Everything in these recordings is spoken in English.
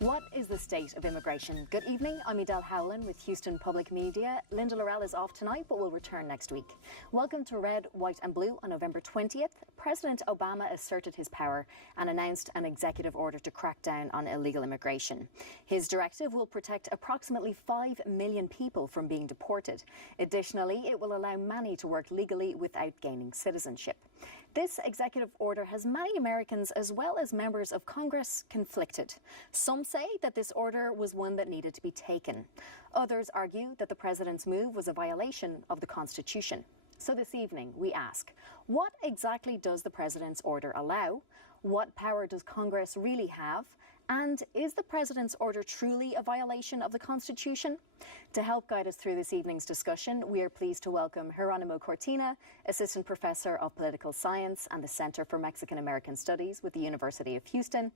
What is the state of immigration? Good evening, I'm Edel Howland with Houston Public Media. Linda Laurel is off tonight, but will return next week. Welcome to Red, White and Blue on November 20th. President Obama asserted his power and announced an executive order to crack down on illegal immigration. His directive will protect approximately 5 million people from being deported. Additionally, it will allow many to work legally without gaining citizenship. This executive order has many Americans as well as members of Congress conflicted. Some say that this order was one that needed to be taken. Others argue that the president's move was a violation of the Constitution. So this evening we ask, what exactly does the president's order allow? What power does Congress really have? And is the president's order truly a violation of the Constitution? To help guide us through this evening's discussion, we are pleased to welcome Geronimo Cortina, Assistant Professor of Political Science and the Center for Mexican-American Studies with the University of Houston,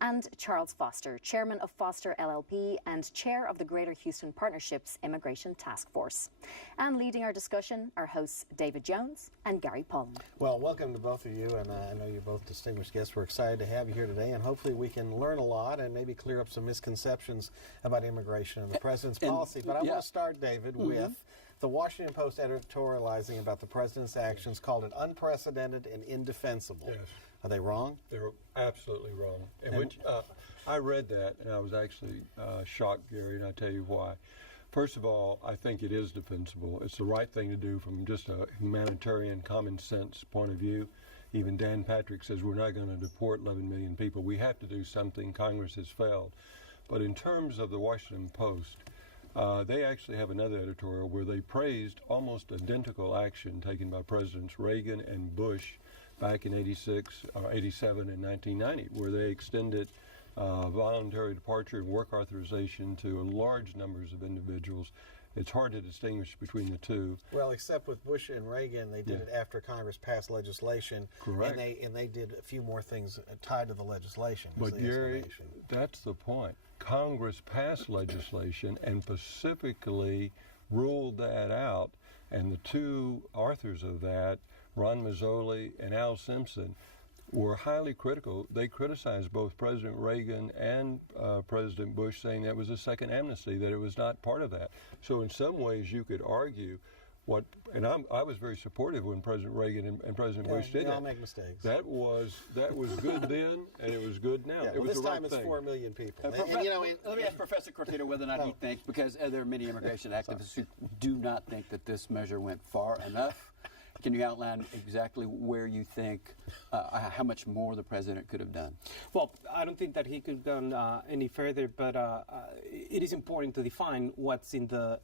and Charles Foster, Chairman of Foster LLP and Chair of the Greater Houston Partnership's Immigration Task Force. And leading our discussion are hosts David Jones and Gary Polland. Well, welcome to both of you, and I know you're both distinguished guests. We're excited to have you here today, and hopefully we can learn a lot and maybe clear up some misconceptions about immigration and the president's policy. But I want to start, David, with the Washington Post editorializing about the president's actions, called it unprecedented and indefensible. Yes. Are they wrong? They're absolutely wrong. And I read that, and I was actually shocked, Gary, and I'll tell you why. First of all, I think it is defensible. It's the right thing to do from just a humanitarian, common sense point of view. Even Dan Patrick says we're not going to deport 11 million people. We have to do something. Congress has failed. But in terms of the Washington Post, they actually have another editorial where they praised almost identical action taken by Presidents Reagan and Bush back in 86, 87, and 1990, where they extended voluntary departure and work authorization to large numbers of individuals. It's hard to distinguish between the two. Well, except with Bush and Reagan, they did it after Congress passed legislation. Correct. And they did a few more things tied to the legislation. But Gary, that's the point. Congress passed legislation and specifically ruled that out, and the two authors of that, Ron Mazzoli and Al Simpson, were highly critical. They criticized both President Reagan and President Bush, saying that was a second amnesty, that it was not part of that. So in some ways you could argue and I was very supportive when President Reagan and President Bush did that. They all make mistakes. That was good then, and it was good now. Yeah, it was this the right time it's thing. 4 million people. Let me ask Professor Cortina whether or not he thinks, because there are many immigration activists who do not think that this measure went far enough. Can you outline exactly where you think, how much more the president could have done? Well, I don't think that he could have gone any further, but it is important to define what's in the,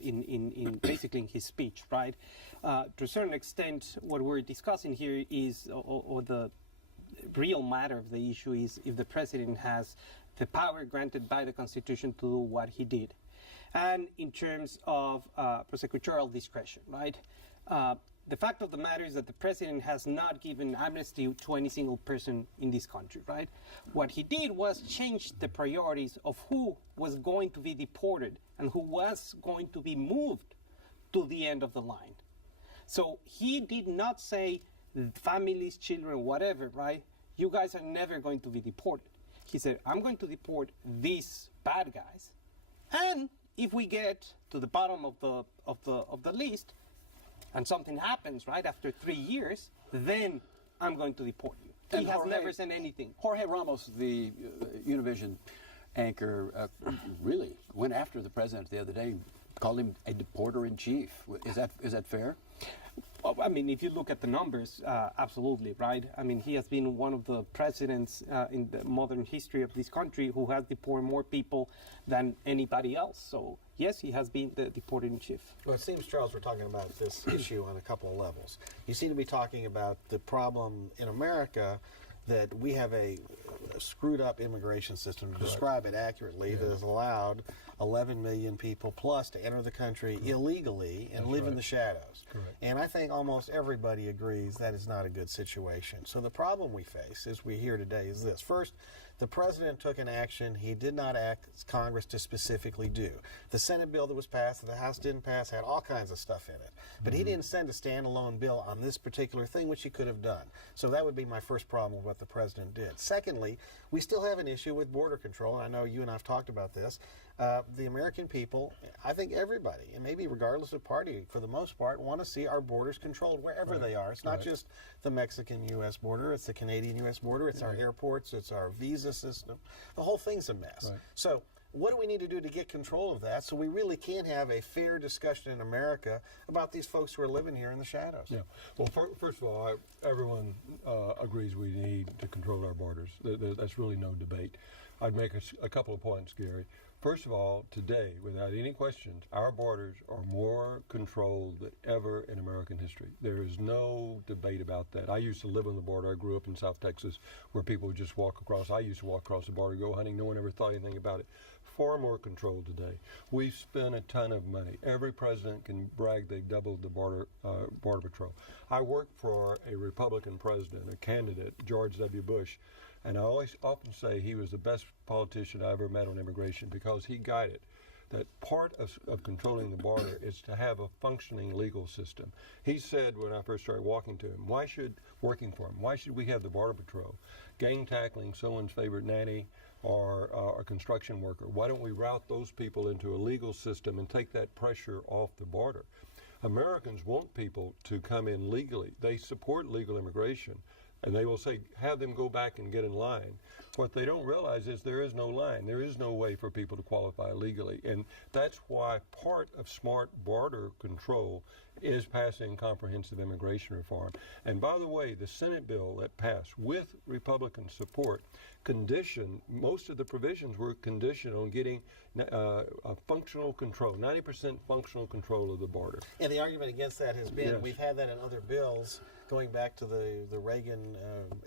in basically in his speech, right? To a certain extent, what we're discussing here is, or the real matter of the issue is if the president has the power granted by the Constitution to do what he did. And in terms of prosecutorial discretion, right? The fact of the matter is that the president has not given amnesty to any single person in this country, right? What he did was change the priorities of who was going to be deported and who was going to be moved to the end of the line. So he did not say families, children, whatever, right? You guys are never going to be deported. He said, I'm going to deport these bad guys. And if we get to the bottom of the list, and something happens, right, after 3 years, then I'm going to deport you. And he has never said anything. Jorge Ramos, the Univision anchor, really went after the president the other day, called him a deporter-in-chief. Is that fair? Well, I mean, if you look at the numbers, absolutely, right? I mean, he has been one of the presidents in the modern history of this country who has deported more people than anybody else. So, yes, he has been the deporter-in-chief. Well, it seems, Charles, we're talking about this issue on a couple of levels. You seem to be talking about the problem in America that we have a screwed up immigration system, to describe it accurately, that has allowed 11 million people plus to enter the country illegally and live in the shadows. And I think almost everybody agrees that is not a good situation. So the problem we face, as we hear today, is this. First, the president took an action he did not ask Congress to specifically do. The Senate bill that was passed, that the House didn't pass, had all kinds of stuff in it. But he didn't send a standalone bill on this particular thing, which he could have done. So that would be my first problem with what the president did. Secondly, we still have an issue with border control, and I know you and I have talked about this. The American people, I think everybody, and maybe regardless of party, for the most part, want to see our borders controlled wherever they are. It's not just the Mexican-U.S. border, it's the Canadian-U.S. border, it's our airports, it's our visa system. The whole thing's a mess. So what do we need to do to get control of that so we really can have a fair discussion in America about these folks who are living here in the shadows? Yeah. Well, first of all, everyone agrees we need to control our borders. That's really no debate. I'd make a couple of points, Gary. First of all, today, without any questions, our borders are more controlled than ever in American history. There is no debate about that. I used to live on the border. I grew up in South Texas where people would just walk across. I used to walk across the border, go hunting. No one ever thought anything about it. Far more controlled today. We've spent a ton of money. Every president can brag they've doubled the border patrol. I worked for a Republican president, a candidate, George W. Bush, and I often say he was the best politician I ever met on immigration because he guided that part of controlling the border is to have a functioning legal system. He said when I first started working for him, why should we have the border patrol? Gang tackling someone's favorite nanny or a construction worker. Why don't we route those people into a legal system and take that pressure off the border? Americans want people to come in legally. They support legal immigration. And they will say, have them go back and get in line. What they don't realize is there is no line. There is no way for people to qualify legally. And that's why part of smart border control is passing comprehensive immigration reform. And by the way, the Senate bill that passed with Republican support most of the provisions were conditioned on getting a functional control, 90% functional control of the border. And the argument against that has been, we've had that in other bills, going back to the Reagan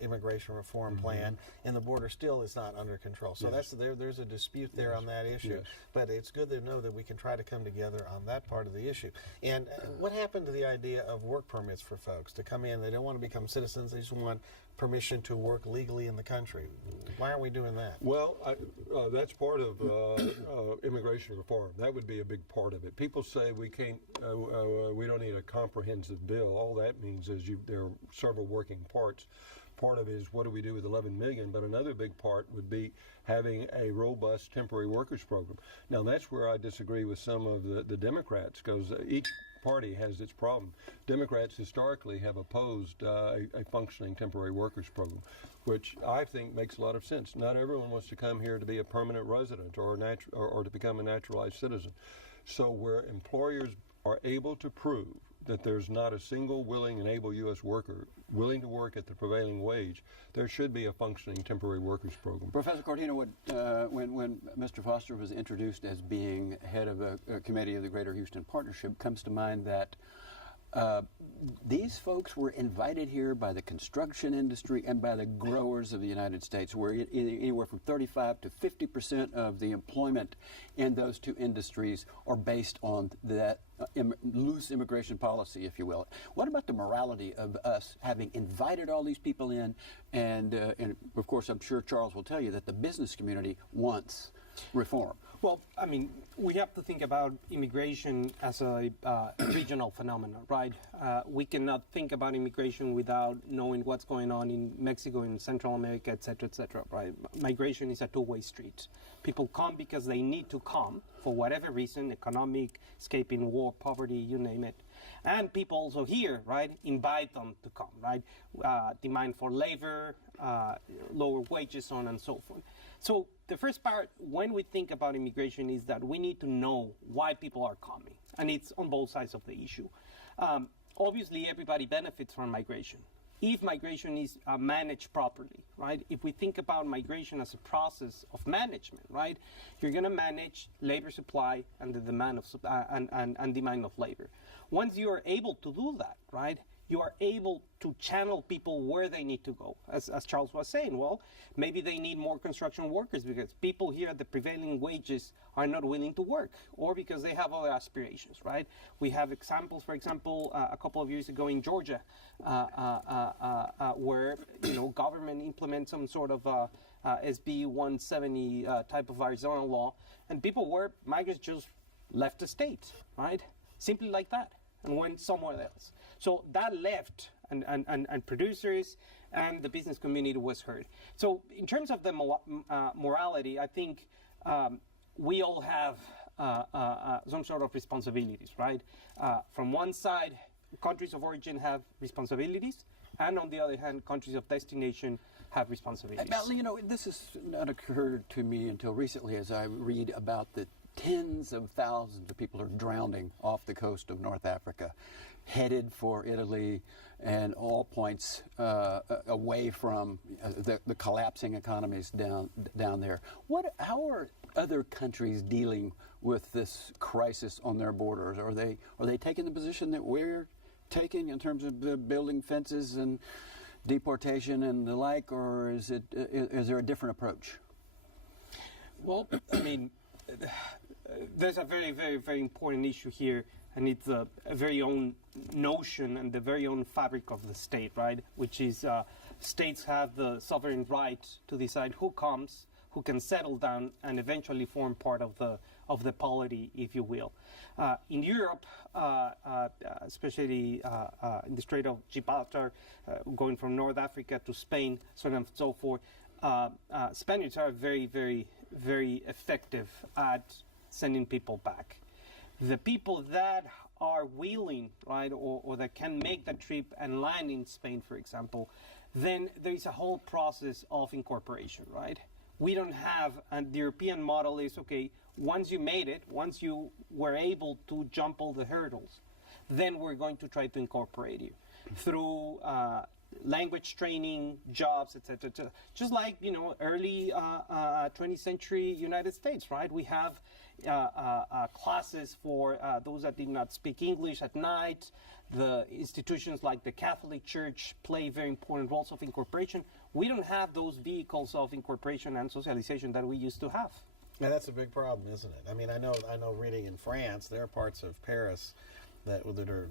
immigration reform plan, and the border still is not under control. So there's a dispute there on that issue. But it's good to know that we can try to come together on that part of the issue. And what happened to the idea of work permits for folks to come in? They don't want to become citizens. They just want permission to work legally in the country. Why aren't we doing that? Well, that's part of immigration reform. That would be a big part of it. People say we can't, we don't need a comprehensive bill. All that means is there are several working parts. Part of it is what do we do with 11 million, but another big part would be having a robust temporary workers program. Now that's where I disagree with some of the Democrats, because each party has its problem. Democrats historically have opposed a functioning temporary workers program, which I think makes a lot of sense. Not everyone wants to come here to be a permanent resident or to become a naturalized citizen. So where employers are able to prove that there's not a single willing and able U.S. worker willing to work at the prevailing wage, there should be a functioning temporary workers program. Professor Cortino, when Mr. Foster was introduced as being head of a committee of the Greater Houston Partnership, comes to mind that these folks were invited here by the construction industry and by the growers of the United States, where anywhere from 35 to 50% of the employment in those two industries are based on that loose immigration policy, if you will. What about the morality of us having invited all these people in? And of course, I'm sure Charles will tell you that the business community wants reform. Well, I mean, we have to think about immigration as a regional phenomenon, right? We cannot think about immigration without knowing what's going on in Mexico, in Central America, et cetera, right? Migration is a two-way street. People come because they need to come for whatever reason, economic, escaping war, poverty, you name it. And people also here, right, invite them to come, right? Demand for labor, lower wages, so on and so forth. So the first part, when we think about immigration, is that we need to know why people are coming. And it's on both sides of the issue. Obviously, everybody benefits from migration. If migration is managed properly, right? If we think about migration as a process of management, right? You're going to manage labor supply and the demand of and demand of labor. Once you are able to do that, right? You are able to channel people where they need to go. As Charles was saying, well, maybe they need more construction workers because people here at the prevailing wages are not willing to work, or because they have other aspirations, right? We have examples, for example, a couple of years ago in Georgia, where government implements some sort of SB 170 type of Arizona law, and migrants just left the state, right? Simply like that, and went somewhere else. So that left, and producers and the business community was heard. So in terms of the morality, I think we all have some sort of responsibilities, right? From one side, countries of origin have responsibilities, and on the other hand, countries of destination have responsibilities. Now, you know, this has not occurred to me until recently as I read about the tens of thousands of people are drowning off the coast of North Africa, headed for Italy and all points away from the collapsing economies down there. How are other countries dealing with this crisis on their borders? Are they taking the position that we're taking in terms of building fences and deportation and the like, or is there a different approach? Well, I mean, there's a very, very, very important issue here, and it's a very own notion and the very own fabric of the state, right? Which is states have the sovereign right to decide who comes, who can settle down, and eventually form part of the polity, if you will. In Europe, especially in the Strait of Gibraltar, going from North Africa to Spain, so on and so forth, Spaniards are very, very, very effective at sending people back. The people that are willing, right, or that can make the trip and land in Spain, for example, then there is a whole process of incorporation, right? We don't have, and the European model is, okay, once you made it, once you were able to jump all the hurdles, then we're going to try to incorporate you through language training, jobs, etc. Just like, you know, early 20th century United States, right? We have classes for those that did not speak English at night. The institutions like the Catholic Church play very important roles of incorporation. We don't have those vehicles of incorporation and socialization that we used to have. And that's a big problem, isn't it? I mean, I know reading in France, there are parts of Paris that are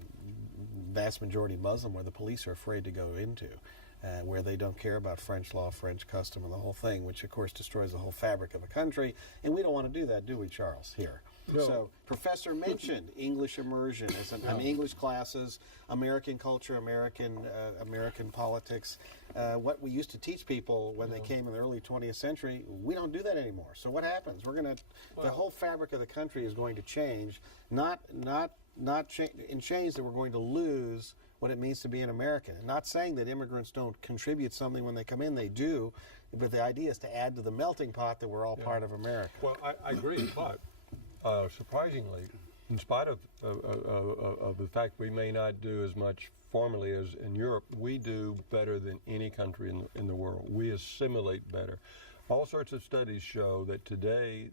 vast majority Muslim where the police are afraid to go into, where they don't care about French law, French custom, and the whole thing, which of course destroys the whole fabric of a country. And we don't want to do that, do we, Charles, here? No. So, Professor mentioned English immersion as English classes, American culture, American politics. What we used to teach people when they came in the early 20th century, we don't do that anymore. So what happens? The whole fabric of the country is going to change, not change that we're going to lose what it means to be an American. Not saying that immigrants don't contribute something when they come in, they do, but the idea is to add to the melting pot that we're all part of America. Well, I agree, but surprisingly, in spite of the fact we may not do as much formally as in Europe, we do better than any country in the world. We assimilate better. All sorts of studies show that today,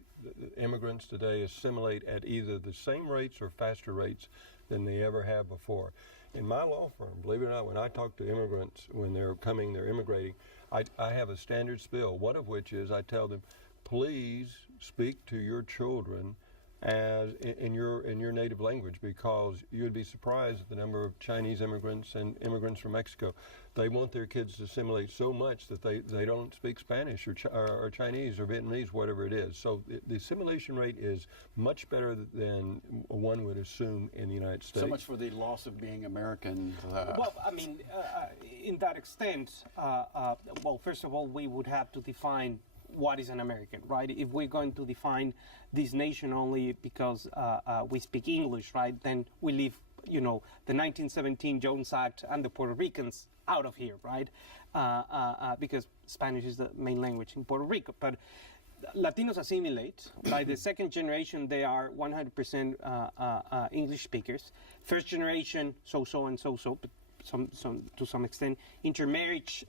immigrants today assimilate at either the same rates or faster rates than they ever have before. In my law firm, believe it or not, when I talk to immigrants, when they're immigrating, I have a standard spiel, one of which is I tell them, please speak to your children as in your native language, because you'd be surprised at the number of Chinese immigrants and immigrants from Mexico. They want their kids to assimilate so much that they don't speak Spanish or Chinese or Vietnamese, whatever it is. So the assimilation rate is much better than one would assume in the United States. So much for the loss of being American. Well, I mean, in that extent, well, first of all, we would have to define what is an American, right? If we're going to define this nation only because we speak English, right, then we leave, you know, the 1917 Jones Act and the Puerto Ricans out of here, right? Because Spanish is the main language in Puerto Rico. But Latinos assimilate. By the second generation, they are 100% English speakers. First generation, so-so and so-so, but to some extent. Intermarriage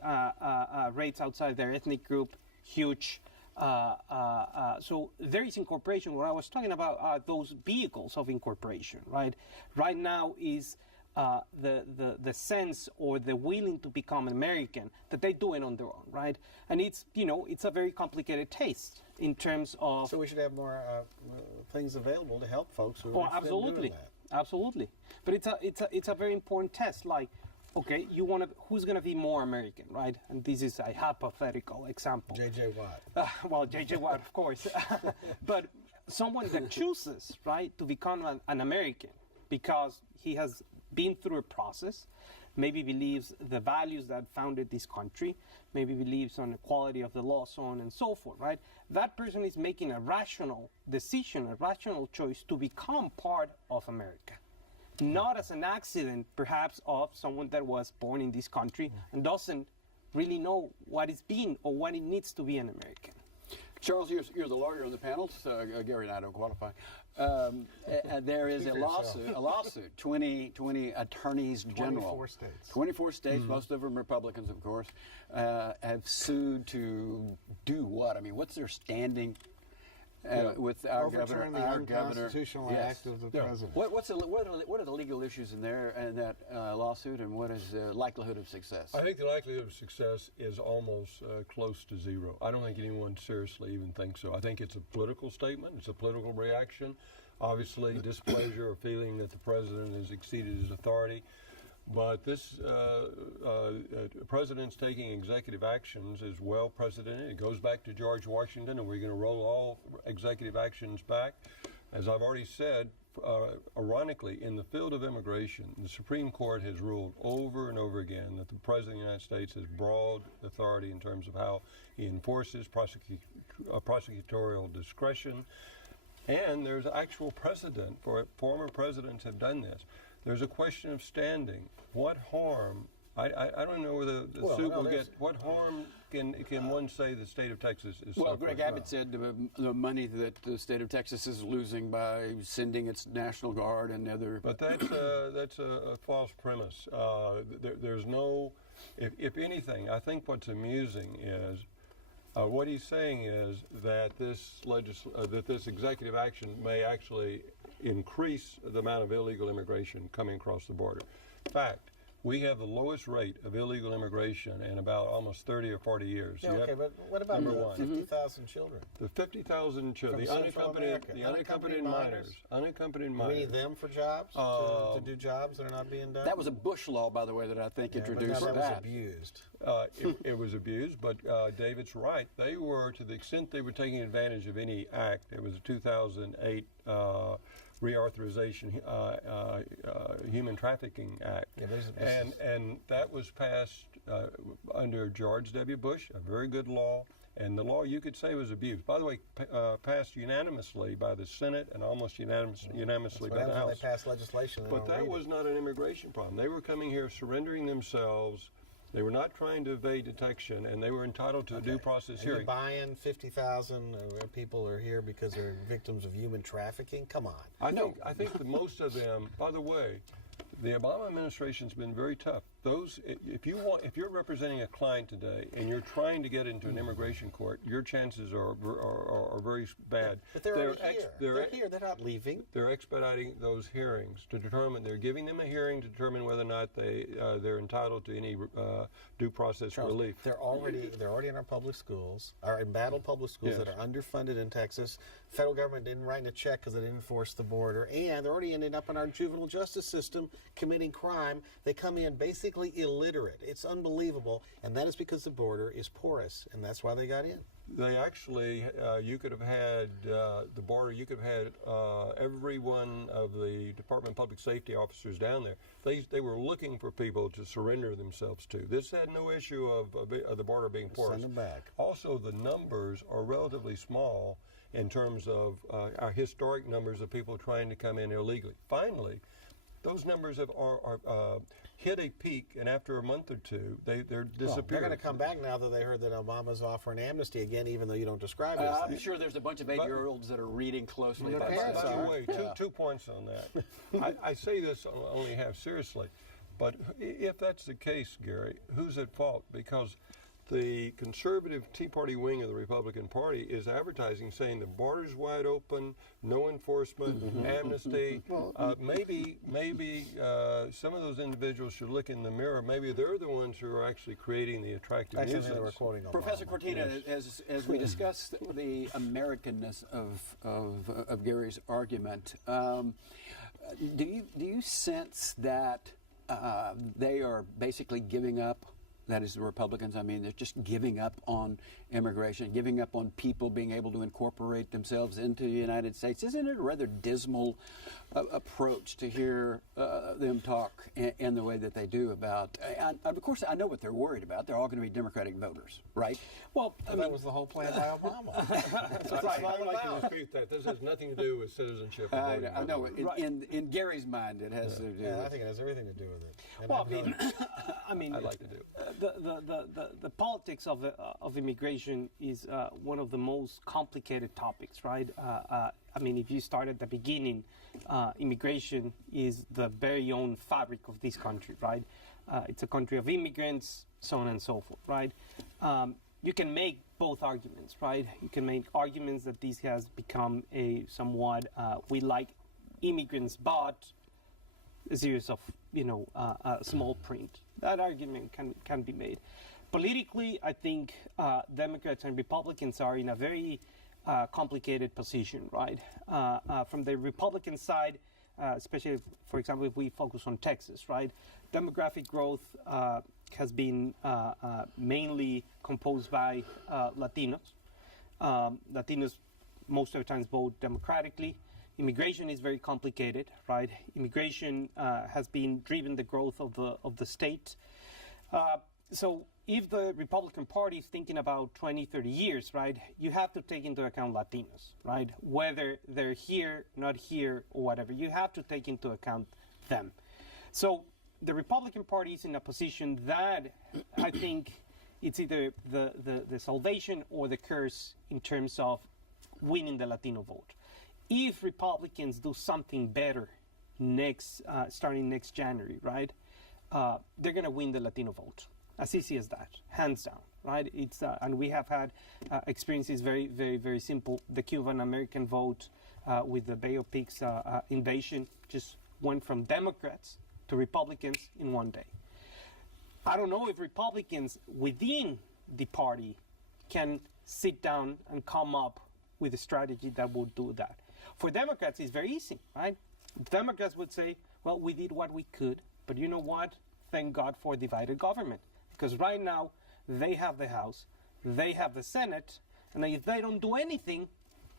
rates outside their ethnic group, huge. So there is incorporation. What I was talking about are those vehicles of incorporation, right? Right now is the sense or the willing to become an American that they do it on their own, right? And it's, you know, it's a very complicated taste in terms of. So we should have more things available to help folks who are absolutely, doing that. Absolutely. But it's a very important test. Like, okay, who's gonna be more American, right? And this is a hypothetical example. J.J. Watt. Well, J.J. Watt, of course. But someone that chooses, right, to become an American because he has been through a process maybe believes the values that founded this country, maybe believes on the quality of the law, so on and so forth, right? That person is making a rational decision, a rational choice to become part of America. Not as an accident, perhaps, of someone that was born in this country and doesn't really know what it's been or what it needs to be an American. Charles, you're the lawyer on the panel, so Gary and I don't qualify. There is a lawsuit, 20 attorneys general. 24 states. 24 states, most of them Republicans, of course, have sued to do what? I mean, what's their standing with our Overturn governor? the Our governor. unconstitutional act of the president. What are the legal issues in there in that lawsuit, and what is the likelihood of success? I think the likelihood of success is almost close to zero. I don't think anyone seriously even thinks so. I think it's a political statement. It's a political reaction. Obviously, displeasure or feeling that the president has exceeded his authority. But this president's taking executive actions is well precedented. It goes back to George Washington, and we're going to roll all executive actions back. As I've already said, ironically, in the field of immigration, the Supreme Court has ruled over and over again that the President of the United States has broad authority in terms of how he enforces prosecutorial discretion. And there's actual precedent for it. Former presidents have done this. There's a question of standing. What harm? I don't know whether the suit will get. What harm can one say the state of Texas is? Well, Greg Abbott said the money that the state of Texas is losing by sending its National Guard and other. But that's a false premise. There's no. If anything, I think what's amusing is. What he's saying is that this executive action may actually increase the amount of illegal immigration coming across the border. In fact, we have the lowest rate of illegal immigration in about almost 30 or 40 years. Yeah, okay, but what about the 50,000 children? The 50,000 children, the unaccompanied minors. Unaccompanied minors. We need them for jobs, to do jobs that are not being done? That was a Bush law, by the way, that I think introduced but that. was abused. It was abused, but David's right. They were, to the extent they were taking advantage of any act, it was a 2008 Reauthorization Human Trafficking Act, and that was passed under George W. Bush, a very good law, and the law you could say was abused. By the way, passed unanimously by the Senate and almost unanimously by the House. They passed legislation. But that was not an immigration problem. They were coming here surrendering themselves. They were not trying to evade detection, and they were entitled to a due process hearing. You're buying 50,000 people are here because they're victims of human trafficking? Come on. I think that most of them, by the way, the Obama administration's been very tough. If you're representing a client today and you're trying to get into an immigration court, your chances are very bad. But they're here. They're here. They're not leaving. They're expediting those hearings to determine. They're giving them a hearing to determine whether or not they're entitled to any due process relief. They're already in our public schools, or embattled public schools that are underfunded in Texas. Federal government didn't write a check because they didn't enforce the border, and they're already ending up in our juvenile justice system committing crime. They come in basically illiterate. It's unbelievable, and that is because the border is porous, and that's why they got in. They actually, you could have had the border. You could have had every one of the Department of Public Safety officers down there. They were looking for people to surrender themselves to. This had no issue of the border being porous. Send them back. Also, the numbers are relatively small in terms of our historic numbers of people trying to come in illegally. Finally, those numbers are hit a peak, and after a month or two, they're disappearing. They're going to come back now that they heard that Obama's offering amnesty again, even though you don't describe it as I'm that. sure there's a bunch of 8-year-olds that are reading closely. Their By parents By the are. way, two points on that. I say this only half seriously, but if that's the case, Gary, who's at fault? Because the conservative Tea Party wing of the Republican Party is advertising, saying the border's wide open, no enforcement, amnesty. Maybe some of those individuals should look in the mirror. Maybe they're the ones who are actually creating the attractive nuisance. They were quoting Obama. Professor Cortina, as we discussed the Americanness of Gary's argument, do you sense that they are basically giving up? That is, the Republicans, I mean, they're just giving up on immigration, giving up on people being able to incorporate themselves into the United States. Isn't it a rather dismal approach to hear them talk in the way that they do about? Of course, I know what they're worried about. They're all going to be Democratic voters, right? Well, that was the whole plan by Obama. I'd like to dispute that. This has nothing to do with citizenship. I know. In Gary's mind, it has to do. Yeah, with I think it has everything to do with it. And well, I mean, I'd like to do. the politics of immigration is one of the most complicated topics, right? I mean, if you start at the beginning, immigration is the very own fabric of this country, right? It's a country of immigrants, so on and so forth, right? You can make both arguments, right? You can make arguments that this has become a somewhat we like immigrants, but a series of small print. That argument can be made. Politically, I think Democrats and Republicans are in a very complicated position, right? From the Republican side, especially, for example, if we focus on Texas, right? Demographic growth has been mainly composed by Latinos. Latinos most of the times vote democratically. Immigration is very complicated, right? Immigration has been driven the growth of the state. So if the Republican Party is thinking about 20, 30 years, right, you have to take into account Latinos, right? Whether they're here, not here, or whatever, you have to take into account them. So the Republican Party is in a position that I think it's either the salvation or the curse in terms of winning the Latino vote. If Republicans do something better starting next January, right, they're going to win the Latino vote. As easy as that, hands down, right? It's and we have had experiences very, very, very simple. The Cuban American vote with the Bay of Pigs invasion just went from Democrats to Republicans in one day. I don't know if Republicans within the party can sit down and come up with a strategy that would do that. For Democrats, it's very easy, right? Democrats would say, well, we did what we could, but you know what? Thank God for divided government. Because right now, they have the House, they have the Senate, and if they don't do anything,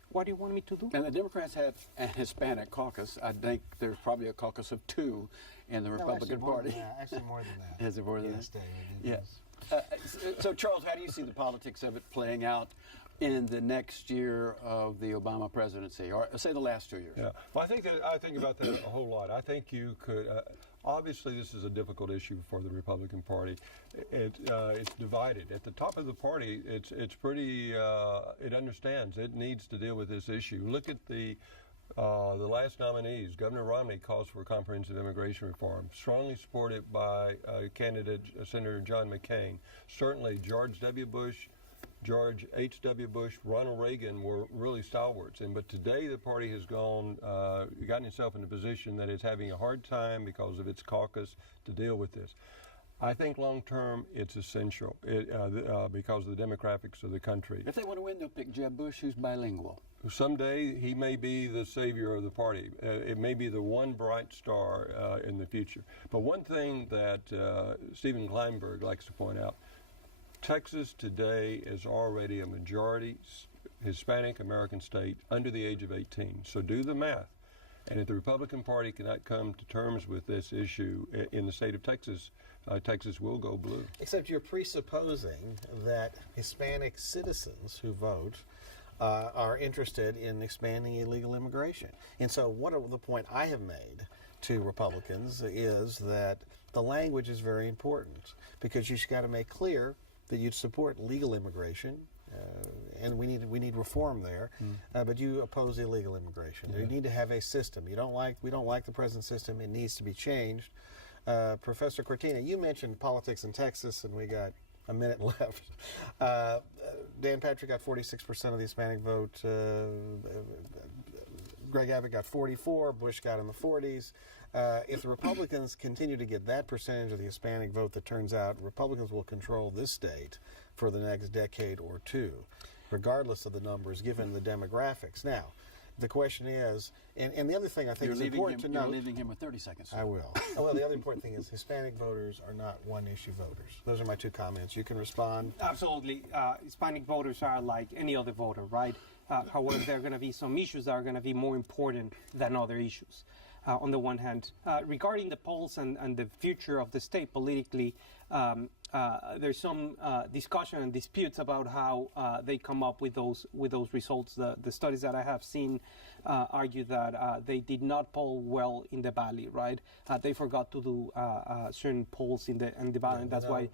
what do you want me to do? And the Democrats have a Hispanic caucus. I think there's probably a caucus of 2 in the Republican Party. Actually, more than that. Is it more than yes, that? David. Yes. So, Charles, how do you see the politics of it playing out in the next year of the Obama presidency, or say the last 2 years? Yeah. Well, I think about that a whole lot. I think you could. Obviously, this is a difficult issue for the Republican Party. It's divided. At the top of the party, it's pretty. It understands. It needs to deal with this issue. Look at the last nominees. Governor Romney calls for comprehensive immigration reform, strongly supported by candidate Senator John McCain. Certainly, George W. Bush, George H.W. Bush, Ronald Reagan were really stalwarts. But today the party has gotten itself in a position that it's having a hard time because of its caucus to deal with this. I think long term it's essential because of the demographics of the country. If they want to win, they'll pick Jeb Bush, who's bilingual. Someday he may be the savior of the party. It may be the one bright star in the future. But one thing that Stephen Kleinberg likes to point out, Texas today is already a majority Hispanic American state under the age of 18. So do the math. And if the Republican Party cannot come to terms with this issue in the state of Texas, Texas will go blue. Except you're presupposing that Hispanic citizens who vote are interested in expanding illegal immigration. And so the point I have made to Republicans is that the language is very important because you've got to make clear that you'd support legal immigration, and we need reform there. But you oppose illegal immigration. You need to have a system. We don't like the present system. It needs to be changed. Professor Cortina, you mentioned politics in Texas, and we got a minute left. Dan Patrick got 46% of the Hispanic vote. Greg Abbott got 44%. Bush got in the 40s. If the Republicans continue to get that percentage of the Hispanic vote that turns out, Republicans will control this state for the next decade or two, regardless of the numbers, given the demographics. Now, The question is, and the other thing I think is important to You're note. leaving him with 30 seconds. I will. Well, the other important thing is Hispanic voters are not one-issue voters. Those are my two comments. You can respond. Absolutely. Hispanic voters are like any other voter, right? However, there are going to be some issues that are going to be more important than other issues. On the one hand, regarding the polls and the future of the state politically, there's some discussion and disputes about how they come up with those results. The studies that I have seen argue that they did not poll well in the Valley, right? They forgot to do certain polls in the Valley, and that's why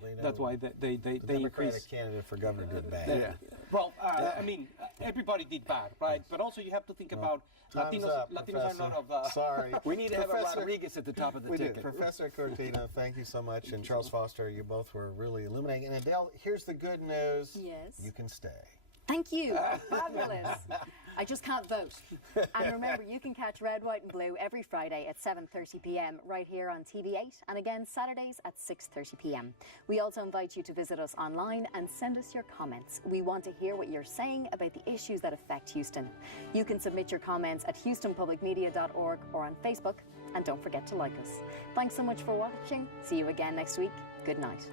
they The Democratic increased. candidate for governor did bad. Yeah. Well, I mean, everybody did bad, right? But also you have to think about Time's Latinos. up, Latinos Professor. are not of. Sorry. We need to have a Professor- Rodriguez at the top of the We ticket. did. Professor Cortina, thank you so much. And Charles Foster, you both were really illuminating. And Adele, here's the good news. Yes. You can stay. Thank you. Fabulous. I just can't vote. And remember, you can catch Red, White and Blue every Friday at 7:30 p.m. right here on TV8 and again Saturdays at 6:30 p.m. We also invite you to visit us online and send us your comments. We want to hear what you're saying about the issues that affect Houston. You can submit your comments at houstonpublicmedia.org or on Facebook. And don't forget to like us. Thanks so much for watching. See you again next week. Good night.